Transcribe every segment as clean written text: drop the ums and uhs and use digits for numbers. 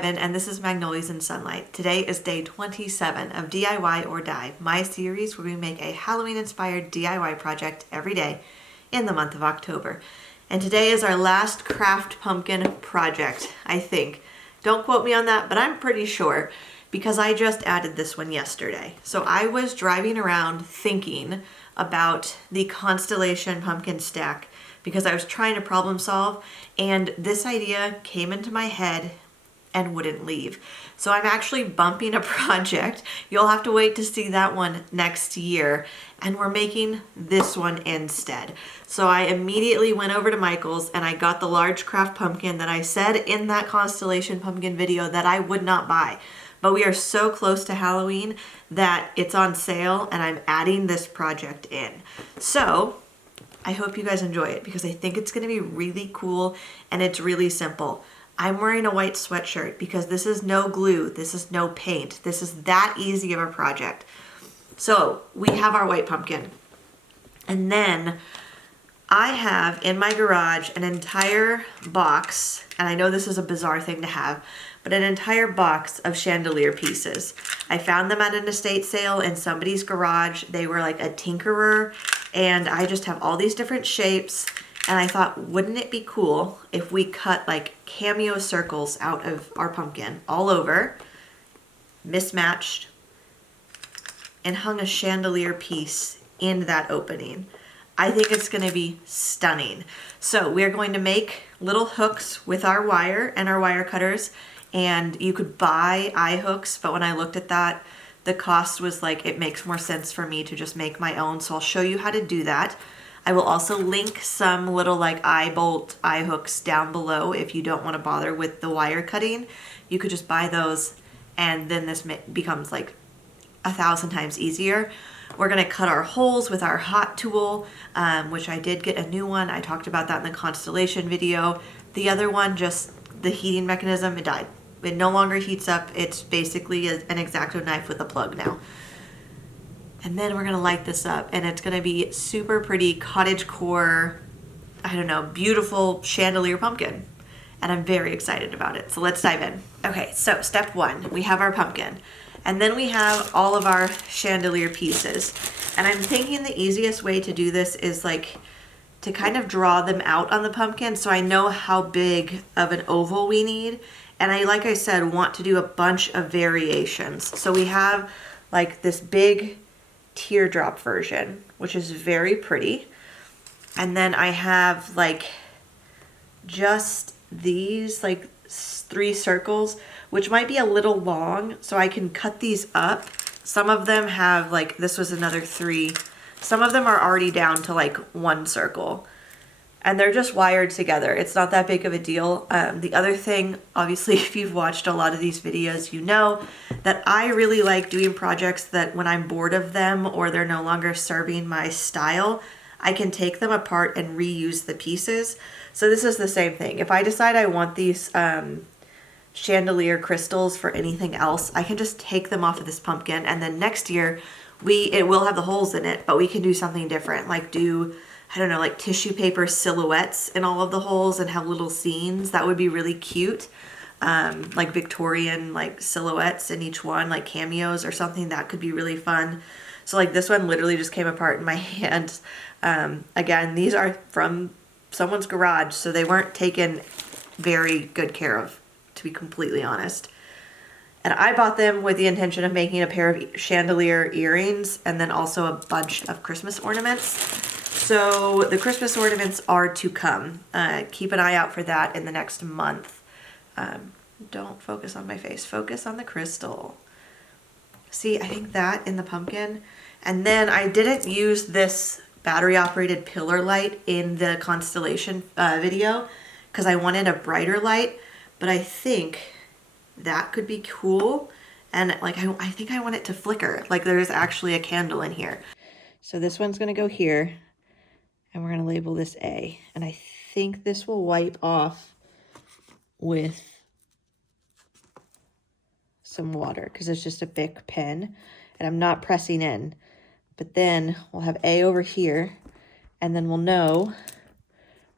And this is Magnolias in Sunlight. Today is day 27 of DIY or Die, my series where we make a Halloween-inspired DIY project every day in the month of October. And today is our last craft pumpkin project, I think. Don't quote me on that, but I'm pretty sure because I just added this one yesterday. So I was driving around thinking about the Constellation pumpkin stack because I was trying to problem solve, and this idea came into my head and wouldn't leave. So I'm actually bumping a project. You'll have to wait to see that one next year. And we're making this one instead. So I immediately went over to Michael's and I got the large craft pumpkin that I said in that Constellation pumpkin video that I would not buy. But we are so close to Halloween that it's on sale and I'm adding this project in. So I hope you guys enjoy it because I think it's gonna be really cool and it's really simple. I'm wearing a white sweatshirt because this is no glue, this is no paint, this is that easy of a project. So we have our white pumpkin. And then I have in my garage an entire box, and I know this is a bizarre thing to have, but an entire box of chandelier pieces. I found them at an estate sale in somebody's garage. They were like a tinkerer, and I just have all these different shapes. And I thought, wouldn't it be cool if we cut like cameo circles out of our pumpkin all over, mismatched, and hung a chandelier piece in that opening. I think it's gonna be stunning. So we're going to make little hooks with our wire and our wire cutters, and you could buy eye hooks, but when I looked at that, the cost was like, it makes more sense for me to just make my own. So I'll show you how to do that. I will also link some little like eye bolt eye hooks down below if you don't want to bother with the wire cutting. You could just buy those and then this becomes like 1,000 times easier. We're going to cut our holes with our hot tool, which I did get a new one. I talked about that in the Constellation video. The other one, just the heating mechanism, it died. It no longer heats up. It's basically an X-Acto knife with a plug now. And then we're gonna light this up and it's gonna be super pretty cottagecore, I don't know, beautiful chandelier pumpkin. And I'm very excited about it. So let's dive in. Okay, so step one, we have our pumpkin. And then we have all of our chandelier pieces. And I'm thinking the easiest way to do this is like to kind of draw them out on the pumpkin so I know how big of an oval we need. And I, like I said, want to do a bunch of variations. So we have like this big teardrop version, which is very pretty. And then I have like just these like 3 circles, which might be a little long, so I can cut these up. Some of them have like, this was another 3. Some of them are already down to like 1 circle. And they're just wired together. It's not that big of a deal. The other thing, obviously, if you've watched a lot of these videos, you know that I really like doing projects that when I'm bored of them or they're no longer serving my style, I can take them apart and reuse the pieces. So this is the same thing. If I decide I want these chandelier crystals for anything else, I can just take them off of this pumpkin, and then next year it will have the holes in it, but we can do something different, like do, I don't know, like tissue paper silhouettes in all of the holes and have little scenes. That would be really cute. Like Victorian like silhouettes in each one, like cameos or something. That could be really fun. So like this one literally just came apart in my hand. Again, these are from someone's garage, so they weren't taken very good care of, to be completely honest. And I bought them with the intention of making a pair of chandelier earrings and then also a bunch of Christmas ornaments. So the Christmas ornaments are to come. Keep an eye out for that in the next month. Don't focus on my face, focus on the crystal. See, I think that in the pumpkin. And then I didn't use this battery operated pillar light in the Constellation video because I wanted a brighter light, but I think that could be cool. And like, I think I want it to flicker. Like there's actually a candle in here. So this one's gonna go here. And we're going to label this A. And I think this will wipe off with some water because it's just a Bic pen. And I'm not pressing in. But then we'll have A over here. And then we'll know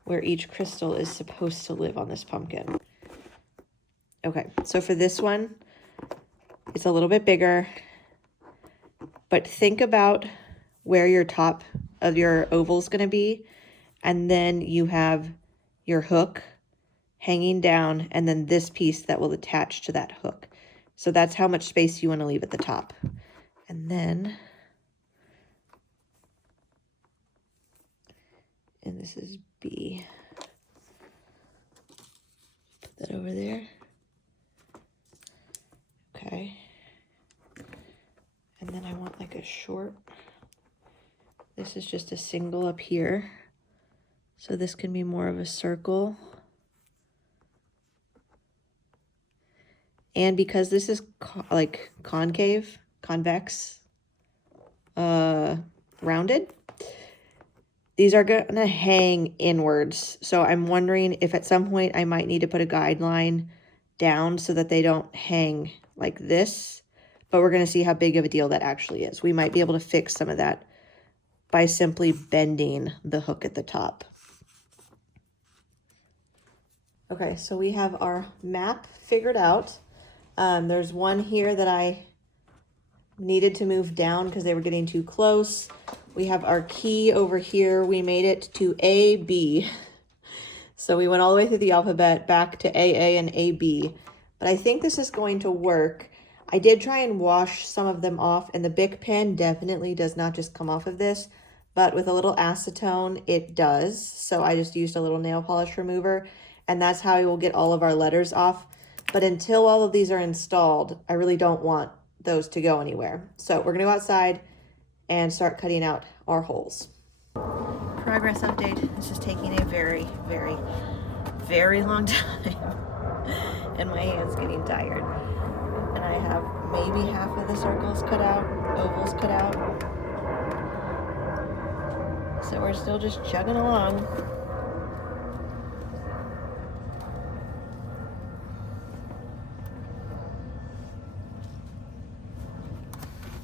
where each crystal is supposed to live on this pumpkin. Okay, so for this one, it's a little bit bigger, but think about where your top of your oval is going to be, and then you have your hook hanging down, and then this piece that will attach to that hook. So that's how much space you want to leave at the top. And then, and this is B. Put that over there. Okay. And then I want like a short, this is just a single up here. So this can be more of a circle. And because this is like concave, convex, rounded, these are gonna hang inwards. So I'm wondering if at some point I might need to put a guideline down so that they don't hang like this, but we're gonna see how big of a deal that actually is. We might be able to fix some of that by simply bending the hook at the top. Okay, so we have our map figured out. There's one here that I needed to move down because they were getting too close. We have our key over here. We made it to A, B. So we went all the way through the alphabet back to AA and AB. But I think this is going to work. I did try and wash some of them off, and the Bic pen definitely does not just come off of this, but with a little acetone, it does. So I just used a little nail polish remover, and that's how I will get all of our letters off. But until all of these are installed, I really don't want those to go anywhere. So we're gonna go outside and start cutting out our holes. Progress update. This is taking a very, very, very long time. And my hand's getting tired. And I have maybe half of the circles cut out, ovals cut out. So we're still just chugging along.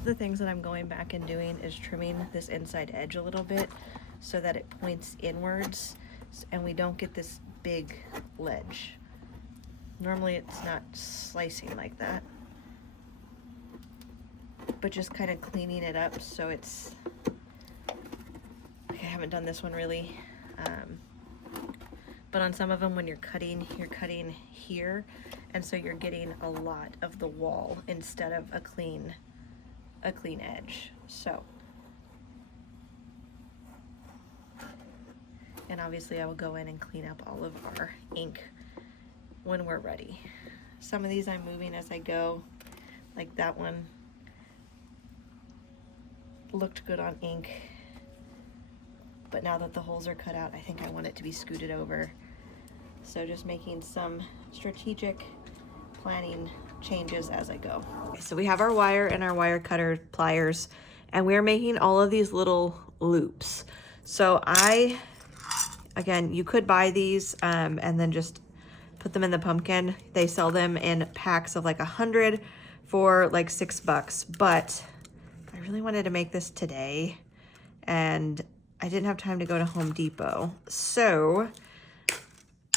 The things that I'm going back and doing is trimming this inside edge a little bit so that it points inwards and we don't get this big ledge. Normally it's not slicing like that, but just kind of cleaning it up so it's, I haven't done this one really, but on some of them when you're cutting here, and so you're getting a lot of the wall instead of a clean edge. So, and obviously I will go in and clean up all of our ink when we're ready. Some of these I'm moving as I go, like that one looked good on ink, but now that the holes are cut out, I think I want it to be scooted over. So just making some strategic planning changes as I go. Okay, so we have our wire and our wire cutter pliers, and we're making all of these little loops. So again, you could buy these and then just put them in the pumpkin. They sell them in packs of like 100 for like $6, but I really wanted to make this today and I didn't have time to go to Home Depot. So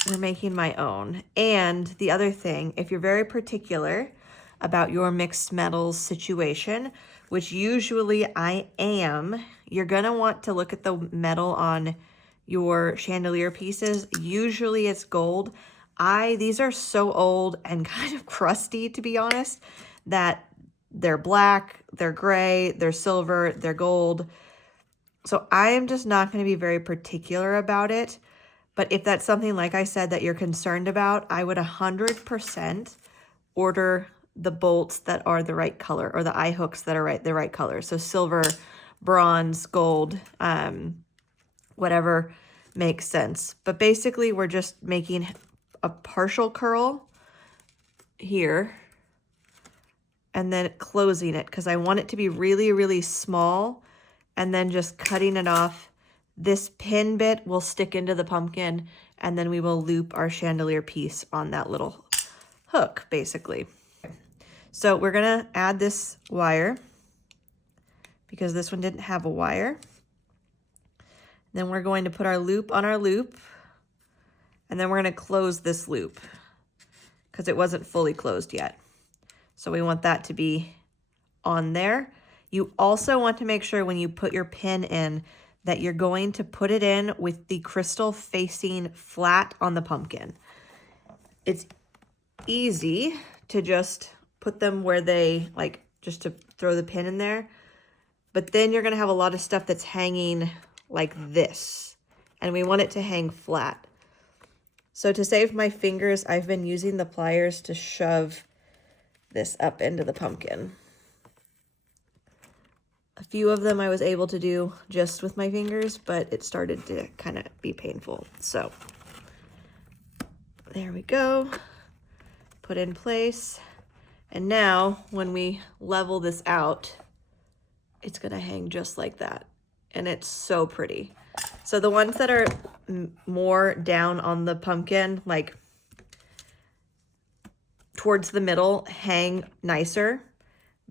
we're making my own. And the other thing, if you're very particular about your mixed metals situation, which usually I am, you're gonna want to look at the metal on your chandelier pieces. Usually it's gold. These are so old and kind of crusty, to be honest, that they're black, they're gray, they're silver, they're gold. So I am just not gonna be very particular about it. But if that's something, like I said, that you're concerned about, I would 100% order the bolts that are the right color, or the eye hooks that are the right color. So silver, bronze, gold, whatever makes sense. But basically we're just making a partial curl here and then closing it because I want it to be really, really small, and then just cutting it off. This pin bit will stick into the pumpkin, and then we will loop our chandelier piece on that little hook, basically. So we're gonna add this wire because this one didn't have a wire. Then we're going to put our loop on our loop, and then we're gonna close this loop. because it wasn't fully closed yet. So we want that to be on there. You also want to make sure when you put your pin in that you're going to put it in with the crystal facing flat on the pumpkin. It's easy to just put them where they, like, just to throw the pin in there. But then you're going to have a lot of stuff that's hanging like this. And we want it to hang flat. So to save my fingers, I've been using the pliers to shove this up into the pumpkin. A few of them I was able to do just with my fingers, but it started to kind of be painful. So there we go. Put in place. And now when we level this out, it's going to hang just like that. And it's so pretty. So the ones that are more down on the pumpkin, like towards the middle, hang nicer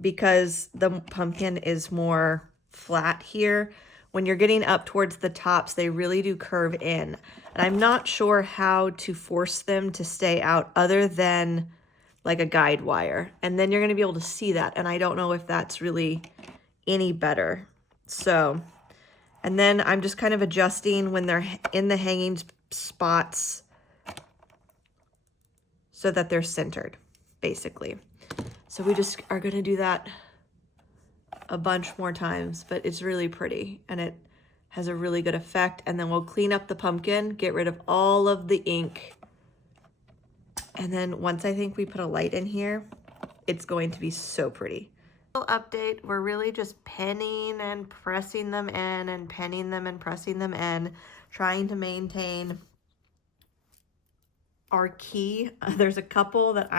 because the pumpkin is more flat here. When you're getting up towards the tops, they really do curve in. And I'm not sure how to force them to stay out other than like a guide wire. And then you're going to be able to see that. And I don't know if that's really any better. So, and then I'm just kind of adjusting when they're in the hanging spots so that they're centered, basically. So we just are going to do that a bunch more times, but it's really pretty and it has a really good effect. And then we'll clean up the pumpkin, get rid of all of the ink. And then once I think we put a light in here, it's going to be so pretty. Update, we're really just pinning and pressing them in and pinning them and pressing them in, trying to maintain our key. There's a couple that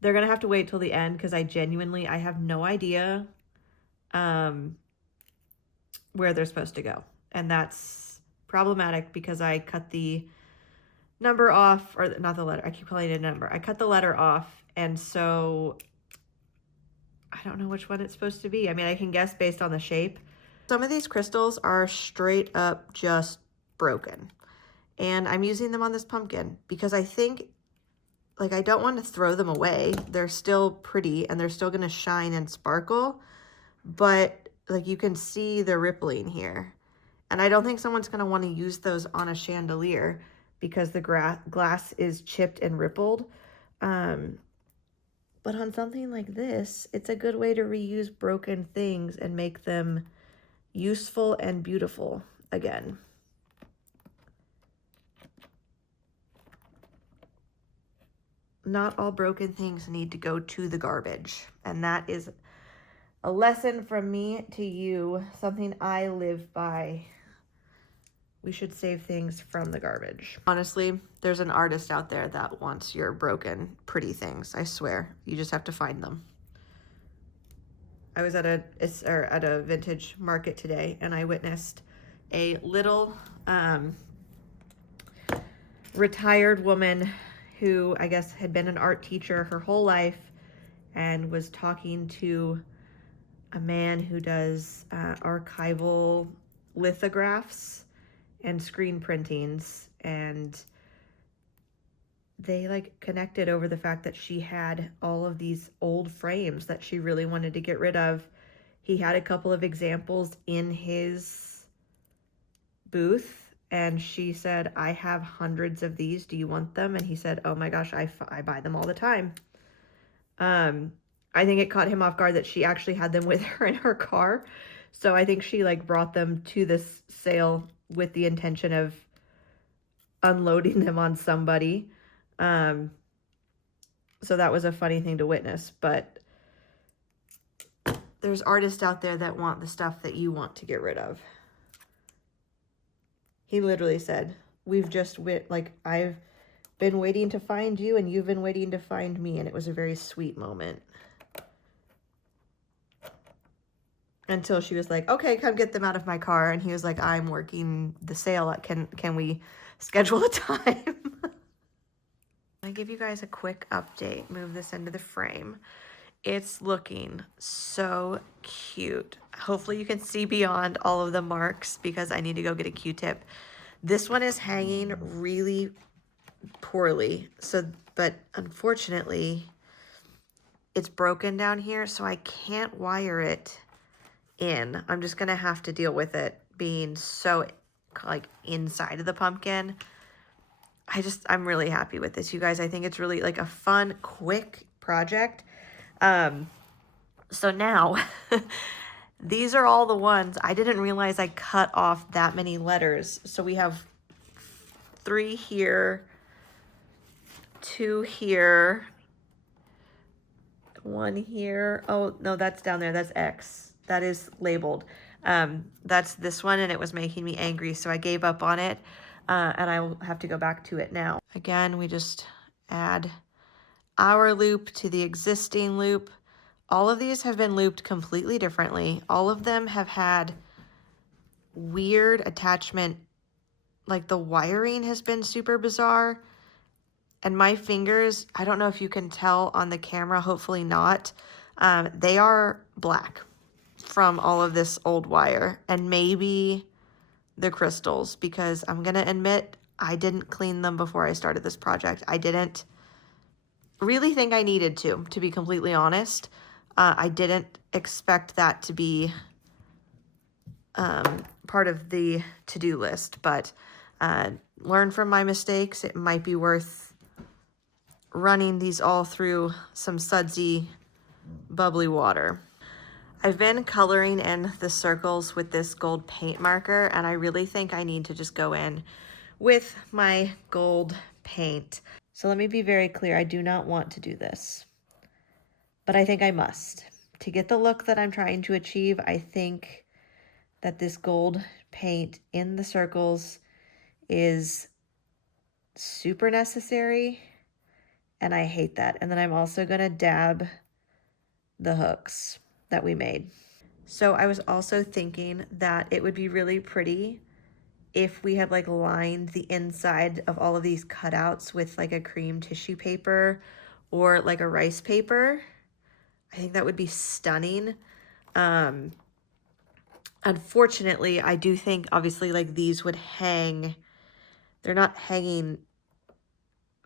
they're gonna have to wait till the end because I have no idea where they're supposed to go. And that's problematic because I cut the number off, or not the letter, I keep calling it a number. I cut the letter off, and so I don't know which one it's supposed to be. I mean, I can guess based on the shape. Some of these crystals are straight up just broken. And I'm using them on this pumpkin because I think, like, I don't want to throw them away. They're still pretty and they're still going to shine and sparkle. But, like, you can see the rippling here. And I don't think someone's going to want to use those on a chandelier because the glass is chipped and rippled. But on something like this, it's a good way to reuse broken things and make them useful and beautiful again. Not all broken things need to go to the garbage. And that is a lesson from me to you, something I live by. We should save things from the garbage. Honestly, there's an artist out there that wants your broken, pretty things. I swear. You just have to find them. I was at a vintage market today, and I witnessed a little retired woman who I guess had been an art teacher her whole life and was talking to a man who does archival lithographs and screen printings, and they like connected over the fact that she had all of these old frames that she really wanted to get rid of. He had a couple of examples in his booth, and she said, I have hundreds of these. Do you want them? And he said, oh my gosh, I buy them all the time. I think it caught him off guard that she actually had them with her in her car. So I think she like brought them to this sale with the intention of unloading them on somebody. So that was a funny thing to witness, but there's artists out there that want the stuff that you want to get rid of. He literally said, I've been waiting to find you and you've been waiting to find me. And it was a very sweet moment. Until she was like, okay, come get them out of my car. And he was like, I'm working the sale. Can we schedule a time? I give you guys a quick update. Move this into the frame. It's looking so cute. Hopefully you can see beyond all of the marks because I need to go get a Q-tip. This one is hanging really poorly. So, but unfortunately, it's broken down here, so I can't wire it in. I'm just gonna have to deal with it being so like inside of the pumpkin. I'm really happy with this, you guys. I think it's really like a fun, quick project. So now these are all the ones. I didn't realize I cut off that many letters. So we have 3 here, 2 here, 1 here. Oh, no, that's down there. That's X. That is labeled. That's this one, and it was making me angry, so I gave up on it, and I will have to go back to it now. Again, we just add our loop to the existing loop. All of these have been looped completely differently. All of them have had weird attachment, like the wiring has been super bizarre. And my fingers, I don't know if you can tell on the camera, hopefully not, they are black from all of this old wire, and maybe the crystals, because I'm gonna admit I didn't clean them before I started this project. I didn't really think I needed to be completely honest. I didn't expect that to be part of the to-do list, but learn from my mistakes. It might be worth running these all through some sudsy, bubbly water. I've been coloring in the circles with this gold paint marker, and I really think I need to just go in with my gold paint. So let me be very clear, I do not want to do this, but I think I must. To get the look that I'm trying to achieve, I think that this gold paint in the circles is super necessary, and I hate that. And then I'm also gonna dab the hooks that we made. So I was also thinking that it would be really pretty if we had like lined the inside of all of these cutouts with like a cream tissue paper or like a rice paper. I think that would be stunning. Unfortunately, I do think obviously like these would hang, they're not hanging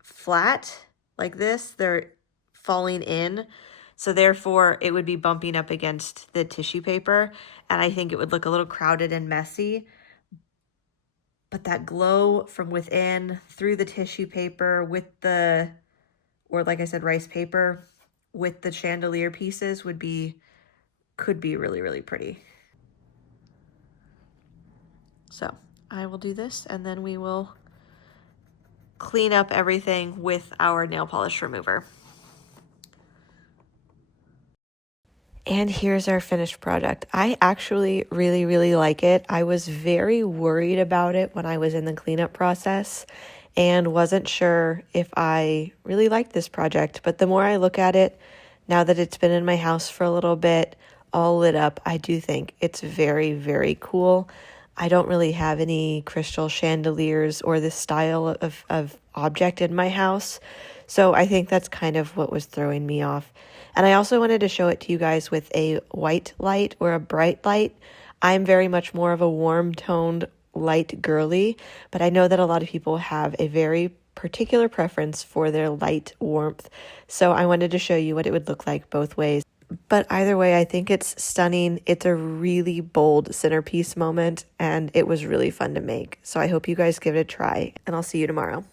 flat like this, they're falling in. So therefore it would be bumping up against the tissue paper, and I think it would look a little crowded and messy. But that glow from within through the tissue paper with the, or like I said, rice paper with the chandelier pieces could be really, really pretty. So I will do this, and then we will clean up everything with our nail polish remover. And here's our finished product. I actually really, really like it. I was very worried about it when I was in the cleanup process and wasn't sure if I really liked this project. But the more I look at it, now that it's been in my house for a little bit, all lit up, I do think it's very, very cool. I don't really have any crystal chandeliers or this style of object in my house. So I think that's kind of what was throwing me off. And I also wanted to show it to you guys with a white light or a bright light. I'm very much more of a warm toned light girly, but I know that a lot of people have a very particular preference for their light warmth. So I wanted to show you what it would look like both ways. But either way, I think it's stunning. It's a really bold centerpiece moment, and it was really fun to make. So I hope you guys give it a try, and I'll see you tomorrow.